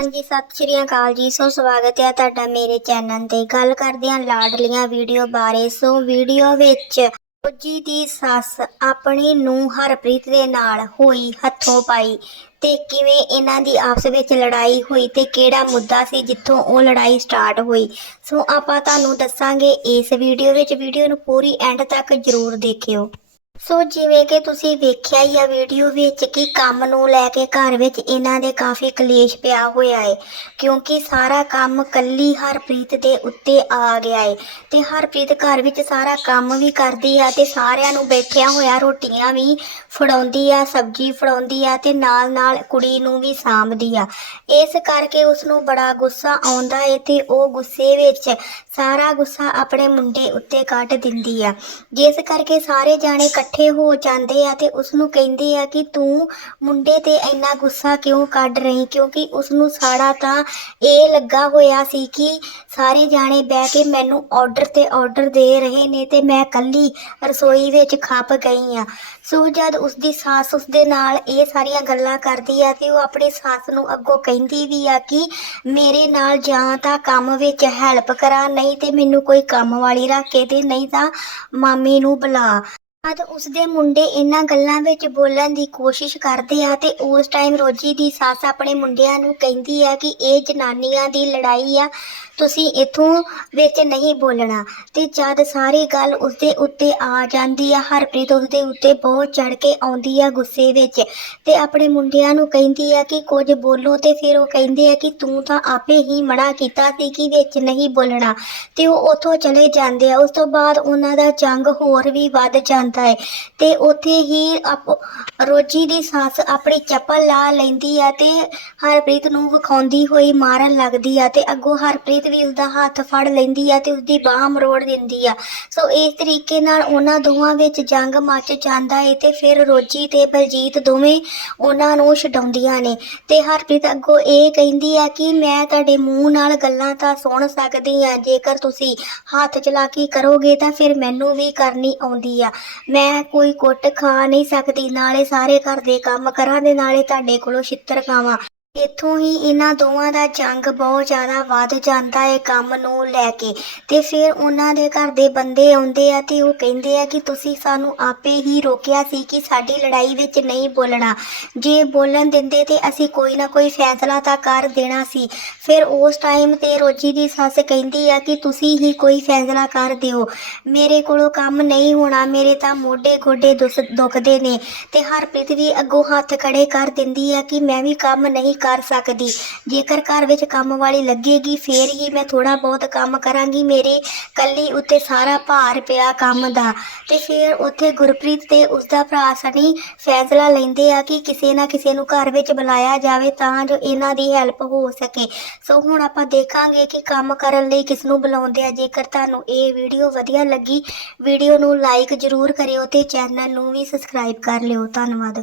ਹਾਂਜੀ, ਸਤਿ ਸ਼੍ਰੀ ਅਕਾਲ ਜੀ। ਸੋ ਸਵਾਗਤ ਹੈ ਤੁਹਾਡਾ ਮੇਰੇ ਚੈਨਲ ਤੇ। ਗੱਲ ਕਰਦੇ ਹਾਂ ਲਾਡਲੀਆਂ ਵੀਡੀਓ ਬਾਰੇ। ਸੋ ਵੀਡੀਓ ਵਿੱਚ ਫੌਜੀ ਦੀ ਸੱਸ ਆਪਣੀ ਨੂੰ ਹਰਪ੍ਰੀਤ ਦੇ ਨਾਲ ਹੋਈ ਹੱਥੋਂ ਪਾਈ ਤੇ ਕਿਵੇਂ ਇਹਨਾਂ ਦੀ ਆਪਸ ਵਿੱਚ ਲੜਾਈ ਹੋਈ ਤੇ ਕਿਹੜਾ ਮੁੱਦਾ ਸੀ ਜਿੱਥੋਂ ਉਹ ਲੜਾਈ ਸਟਾਰਟ ਹੋਈ। ਸੋ ਆਪਾਂ ਤੁਹਾਨੂੰ ਦੱਸਾਂਗੇ ਇਸ ਵੀਡੀਓ ਵਿੱਚ। ਵੀਡੀਓ ਨੂੰ ਪੂਰੀ ਐਂਡ ਤੱਕ ਜਰੂਰ ਦੇਖਿਓ। ਸੋ ਜਿਵੇਂ ਕਿ ਤੁਸੀਂ ਵੇਖਿਆ ਹੀ ਆ ਵੀਡੀਓ ਵਿੱਚ ਕਿ ਕੰਮ ਨੂੰ ਲੈ ਕੇ ਘਰ ਵਿੱਚ ਇਹਨਾਂ ਦੇ ਕਾਫੀ ਕਲੇਸ਼ ਪਿਆ ਹੋਇਆ ਹੈ ਕਿਉਂਕਿ ਸਾਰਾ ਕੰਮ ਕੱਲੀ ਹਰਪ੍ਰੀਤ ਦੇ ਉੱਤੇ ਆ ਗਿਆ ਹੈ ਤੇ ਹਰਪ੍ਰੀਤ ਘਰ ਵਿੱਚ ਸਾਰਾ ਕੰਮ ਵੀ ਕਰਦੀ ਆ ਤੇ ਸਾਰਿਆਂ ਨੂੰ ਬੈਠਿਆ ਹੋਇਆ ਰੋਟੀਆਂ ਵੀ ਫੜਾਉਂਦੀ ਆ, ਸਬਜ਼ੀ ਫੜਾਉਂਦੀ ਆ ਤੇ ਨਾਲ ਨਾਲ ਕੁੜੀ ਨੂੰ ਵੀ ਸਾਂਭਦੀ ਆ। ਇਸ ਕਰਕੇ ਉਸ ਨੂੰ ਬੜਾ ਗੁੱਸਾ ਆਉਂਦਾ ਹੈ ਤੇ ਉਹ ਗੁੱਸੇ ਵਿੱਚ ਸਾਰਾ ਗੁੱਸਾ ਆਪਣੇ ਮੁੰਡੇ ਉੱਤੇ ਕੱਢ ਦਿੰਦੀ ਆ। ਜਿਸ ਕਰਕੇ ਸਾਰੇ ਜਾਣੇ ਇਕੱਠੇ ਹੋ ਜਾਂਦੇ ਆ ਤੇ ਉਸ ਨੂੰ ਕਹਿੰਦੇ ਆ ਕਿ ਤੂੰ ਮੁੰਡੇ ਤੇ ਇੰਨਾ ਗੁੱਸਾ ਕਿਉਂ ਕੱਢ ਰਹੀ? ਕਿਉਂਕਿ ਉਸ ਨੂੰ ਸਾੜਾ ਤਾਂ ਇਹ ਲੱਗਾ ਹੋਇਆ ਸੀ ਕਿ ਸਾਰੇ ਜਾਣੇ ਬਹਿ ਕੇ ਮੈਨੂੰ ਆਰਡਰ ਤੇ ਆਰਡਰ ਦੇ ਰਹੇ ਨੇ ਤੇ ਮੈਂ ਕੱਲੀ ਰਸੋਈ ਵਿੱਚ ਖੱਪ ਗਈ ਆ। ਸੋ ਜਦ ਉਸ ਦੀ ਸੱਸ ਉਸ ਦੇ ਨਾਲ ਇਹ ਸਾਰੀਆਂ ਗੱਲਾਂ ਕਰਦੀ ਆ ਤੇ ਉਹ ਆਪਣੀ ਸੱਸ ਨੂੰ ਅੱਗੋਂ ਕਹਿੰਦੀ ਵੀ ਆ ਕਿ ਮੇਰੇ ਨਾਲ ਜਾਂ ਤਾਂ ਕੰਮ ਵਿੱਚ ਹੈਲਪ ਕਰਾ, ਨਹੀਂ ਤੇ ਮੈਨੂੰ ਕੋਈ ਕੰਮ ਵਾਲੀ ਰੱਖ ਕੇ ਤੇ ਨਹੀਂ ਤਾਂ ਮਾਮੀ ਨੂੰ ਬੁਲਾ। ਜਦ ਉਸਦੇ ਮੁੰਡੇ ਇਹਨਾਂ ਗੱਲਾਂ ਵਿੱਚ ਬੋਲਣ ਦੀ ਕੋਸ਼ਿਸ਼ ਕਰਦੇ ਆ ਤੇ ਉਸ ਟਾਈਮ ਰੋਜੀ ਦੀ ਸੱਸ ਆਪਣੇ ਮੁੰਡਿਆਂ ਨੂੰ ਕਹਿੰਦੀ ਆ ਕਿ ਇਹ ਜਨਾਨੀਆਂ ਦੀ ਲੜਾਈ ਆ ਤੁਸੀਂ ਇਥੋਂ ਵਿੱਚ ਨਹੀਂ ਬੋਲਣਾ। ਤੇ ਜਦ ਸਾਰੀ ਗੱਲ ਉਸਦੇ ਉੱਤੇ ਆ ਜਾਂਦੀ ਆ, ਹਰਪ੍ਰੀਤ ਉਸਦੇ ਉੱਤੇ ਬਹੁਤ ਚੜ ਕੇ ਆਉਂਦੀ ਆ ਗੁੱਸੇ ਵਿੱਚ। ਤੇ ਆਪਣੇ ਮੁੰਡਿਆਂ ਨੂੰ ਕਹਿੰਦੀ ਆ ਕਿ ਕੁਝ ਬੋਲੋ ਤੇ ਫਿਰ ਉਹ ਕਹਿੰਦੇ ਆ ਕਿ ਤੂੰ ਤਾਂ ਆਪੇ ਹੀ ਮਨਾ ਕੀਤਾ ਸੀ ਕਿ ਵਿੱਚ ਨਹੀਂ ਬੋਲਣਾ। ਤੇ ਉਹ ਉੱਥੋਂ ਚਲੇ ਜਾਂਦੇ ਆ। ਉਸ ਤੋਂ ਬਾਅਦ ਉਹਨਾਂ ਦਾ ਜੰਗ ਹੋਰ ਵੀ ਵੱਧ ਜਾਂਦਾ ਹੈ ਤੇ ਉੱਥੇ ਹੀ ਆਪ- ਰੋਜੀ ਦੀ ਸੱਸ ਆਪਣੀ ਚੱਪਲ ਲਾ ਲੈਂਦੀ ਆ ਤੇ ਹਰਪ੍ਰੀਤ ਨੂੰ ਵਿਖਾਉਂਦੀ ਹੋਈ ਮਾਰਨ ਲੱਗਦੀ ਆ। ਤੇ ਅੱਗੋਂ ਹਰਪ੍ਰੀਤ ਵੀ ਉਸਦਾ ਹੱਥ ਫੜ ਲੈਂਦੀ ਆ ਤੇ ਉਸਦੀ ਬਾਹ ਮਰੋੜ ਦਿੰਦੀ ਆ। ਸੋ ਇਸ ਤਰੀਕੇ ਨਾਲ ਉਹਨਾਂ ਦੋਵਾਂ ਵਿੱਚ ਜੰਗ ਮੱਚ ਜਾਂਦਾ ਹੈ ਤੇ ਫਿਰ ਰੋਜੀ ਤੇ ਬਲਜੀਤ ਦੋਵੇਂ ਉਹਨਾਂ ਨੂੰ ਛਡਾਉਂਦੀਆਂ ਨੇ। ਤੇ ਹਰਪ੍ਰੀਤ ਅੱਗੋਂ ਇਹ ਕਹਿੰਦੀ ਆ ਕਿ ਮੈਂ ਤੁਹਾਡੇ ਮੂੰਹ ਨਾਲ ਗੱਲਾਂ ਤਾਂ ਸੁਣ ਸਕਦੀ ਆ, ਜੇਕਰ ਤੁਸੀਂ ਹੱਥ ਚਲਾਕੀ ਕਰੋਗੇ ਤਾਂ ਫਿਰ ਮੈਨੂੰ ਵੀ ਕਰਨੀ ਆਉਂਦੀ ਆ। ਮੈਂ ਕੋਈ ਕੁੱਟ ਖਾ ਨਹੀਂ ਸਕਦੀ, ਨਾਲੇ ਸਾਰੇ ਘਰ ਦੇ ਕੰਮ ਕਰਾਂ ਦੇ ਨਾਲੇ ਤੁਹਾਡੇ ਕੋਲੋਂ ਛਿੱਤਰ ਖਾਵਾਂ। ਇੱਥੋਂ ਹੀ ਇਹਨਾਂ ਦੋਵਾਂ ਦਾ ਜੰਗ ਬਹੁਤ ਜ਼ਿਆਦਾ ਵੱਧ ਜਾਂਦਾ ਹੈ ਕੰਮ ਨੂੰ ਲੈ ਕੇ। ਤੇ ਫਿਰ ਉਹਨਾਂ ਦੇ ਘਰ ਦੇ ਬੰਦੇ ਆਉਂਦੇ ਆ ਤੇ ਉਹ ਕਹਿੰਦੇ ਆ ਕਿ ਤੁਸੀਂ ਸਾਨੂੰ ਆਪੇ ਹੀ ਰੋਕਿਆ ਸੀ ਕਿ ਸਾਡੀ ਲੜਾਈ ਵਿੱਚ ਨਹੀਂ ਬੋਲਣਾ। ਜੇ ਬੋਲਣ ਦਿੰਦੇ ਤੇ ਅਸੀਂ ਕੋਈ ਨਾ ਕੋਈ ਫੈਸਲਾ ਤਾਂ ਕਰ ਦੇਣਾ ਸੀ। ਫਿਰ ਉਸ ਟਾਈਮ ਤੇ ਰੋਜੀ ਦੀ ਸੱਸ ਕਹਿੰਦੀ ਆ ਕਿ ਤੁਸੀਂ ਹੀ ਕੋਈ ਫੈਸਲਾ ਕਰ ਦਿਓ। ਮੇਰੇ ਕੋਲੋਂ ਕੰਮ ਨਹੀਂ ਹੋਣਾ, ਮੇਰੇ ਤਾਂ ਮੋਢੇ ਗੋਡੇ ਦੁਸ- ਦੁਖਦੇ ਨੇ। ਤੇ ਹਰਪ੍ਰੀਤ ਵੀ ਅੱਗੋਂ ਹੱਥ ਖੜੇ ਕਰ ਦਿੰਦੀ ਆ ਕਿ ਮੈਂ ਵੀ ਕੰਮ ਨਹੀਂ ਕਰ ਸਕਦੀ। ਜੇਕਰ ਘਰ ਵਿੱਚ ਕੰਮ ਵਾਲੀ ਲੱਗੇਗੀ, ਫੇਰ ਹੀ ਮੈਂ ਥੋੜਾ ਬਹੁਤ ਕੰਮ ਕਰਾਂਗੀ। ਮੇਰੇ ਕੱਲੀ ਉੱਤੇ ਸਾਰਾ ਭਾਰ ਪਿਆ ਕੰਮ ਦਾ। ਤੇ ਫਿਰ ਉੱਥੇ ਗੁਰਪ੍ਰੀਤ ਤੇ ਉਸਦਾ ਭਰਾ ਸਨੀ ਫੈਸਲਾ ਲੈਂਦੇ ਆ ਕਿ ਕਿਸੇ ਨਾ ਕਿਸੇ ਨੂੰ ਘਰ ਵਿੱਚ ਬੁਲਾਇਆ ਜਾਵੇ ਤਾਂ ਜੋ ਇਹਨਾਂ ਦੀ ਹੈਲਪ ਹੋ ਸਕੇ। ਸੋ ਹੁਣ ਆਪਾਂ ਦੇਖਾਂਗੇ ਕਿ ਕੰਮ ਕਰਨ ਲਈ ਕਿਸ ਨੂੰ ਬੁਲਾਉਂਦੇ ਆ। ਜੇਕਰ ਤੁਹਾਨੂੰ ਇਹ ਵੀਡੀਓ ਵਧੀਆ ਲੱਗੀ, ਵੀਡੀਓ ਨੂੰ ਲਾਈਕ ਜ਼ਰੂਰ ਕਰਿਓ ਤੇ ਚੈਨਲ ਨੂੰ ਵੀ ਸਬਸਕ੍ਰਾਈਬ ਕਰ ਲਿਓ। ਧੰਨਵਾਦ।